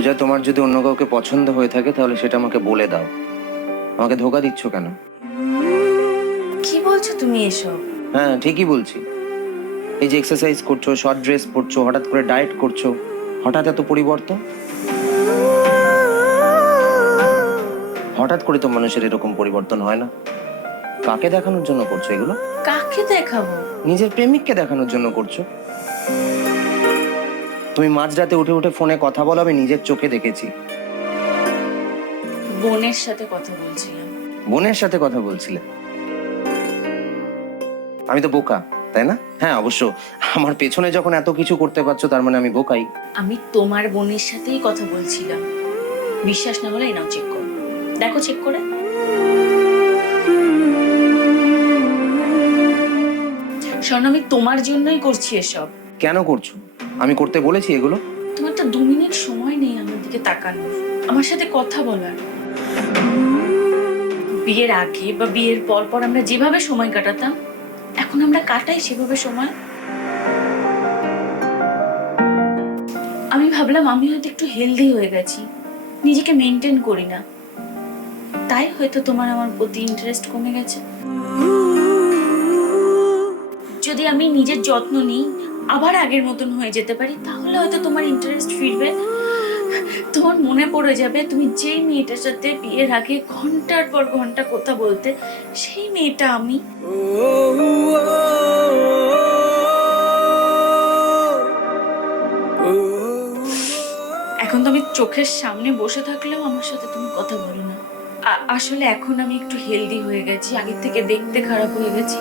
পূজা, তোমার যদি অন্য কাউকে পছন্দ হয়ে থাকে তাহলে সেটা আমাকে বলে দাও। আমাকে ধোকা দিচ্ছ কেন? কি বলছো তুমি এসব? হ্যাঁ, ঠিকই বলছি। এই যে এক্সারসাইজ করছো, শর্ট ড্রেস পরছো, হঠাৎ করে ডায়েট করছো, হঠাৎ এত পরিবর্তন। হঠাৎ করে তো মানুষের এরকম পরিবর্তন হয় না। কাকে দেখানোর জন্য করছো এগুলো? কাকে দেখাবো? নিজের প্রেমিককে দেখানোর জন্য করছো। তুমি মাঝরাতে উঠে উঠে ফোনে কথা বলো, আমি নিজের চোখে দেখেছি। বোনের সাথে কথা বলছিলাম। বোনের সাথে কথা বলছিলে? আমি তো বোকা, তাই না? হ্যাঁ, অবশ্য আমার পেছনে যখন এত কিছু করতে পারছো তার মানে আমি বোকাই। আমি তোমার বোনের সাথেই কথা বলছিলাম। বিশ্বাস না হলে এই নাও চেক করো। দেখো চেক করে। স্বর্ণ, আমি তোমার জন্যই করছি এসব। কেন করছো? আমি করতে বলেছি এগুলো? তোমার তো 2 মিনিট সময় নেই আমার দিকে তাকানোর, আমার সাথে কথা বলার। বিয়ের আগে বা বিয়ের পর পর আমরা যেভাবে সময় কাটাতাম, এখন আমরা কাটাই সেভাবে সময়। আমি ভাবলাম আমি হয়তো একটু হেলদি হয়ে গেছি, নিজেকে মেনটেন করি না, তাই হয়তো তোমার আমার প্রতি ইন্টারেস্ট কমে গেছে। যদি আমি নিজের যত্ন নিই, আবার আগের মতন হয়ে যেতে পারি, তাহলে হয়তো তোমার ইন্টারেস্ট ফিরবে। তোমার মনে পড়ে যাবে তুমি যেই মেয়েটার সাথে বিয়ের আগে ঘন্টার পর ঘন্টা কথা বলতে, সেই মেয়েটা আমি। এখন তো আমি চোখের সামনে বসে থাকলেও আমার সাথে তুমি কথা বলো না। আসলে এখন আমি একটু হেলদি হয়ে গেছি, আগের থেকে দেখতে খারাপ হয়ে গেছি।